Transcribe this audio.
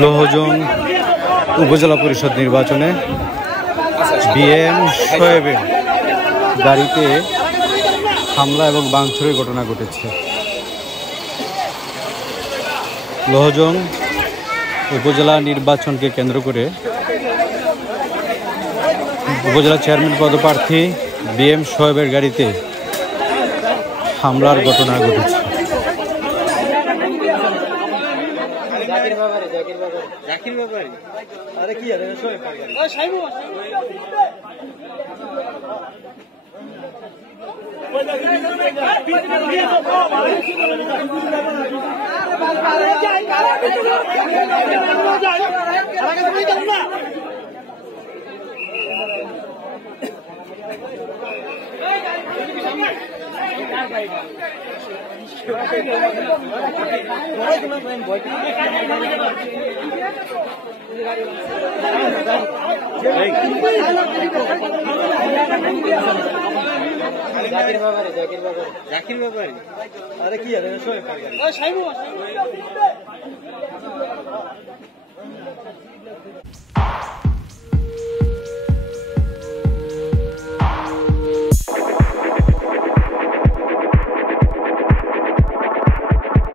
লৌহজং উপজেলা পরিষদ নির্বাচনে বিএম শোয়েবের গাড়িতে হামলা এবং ভাঙচুরের ঘটনা ঘটেছে। লৌহজং উপজেলা নির্বাচনকে কেন্দ্র করে উপজেলা চেয়ারম্যান পদপ্রার্থী বিএম শোয়েবের গাড়িতে হামলার ঘটনা ঘটেছে।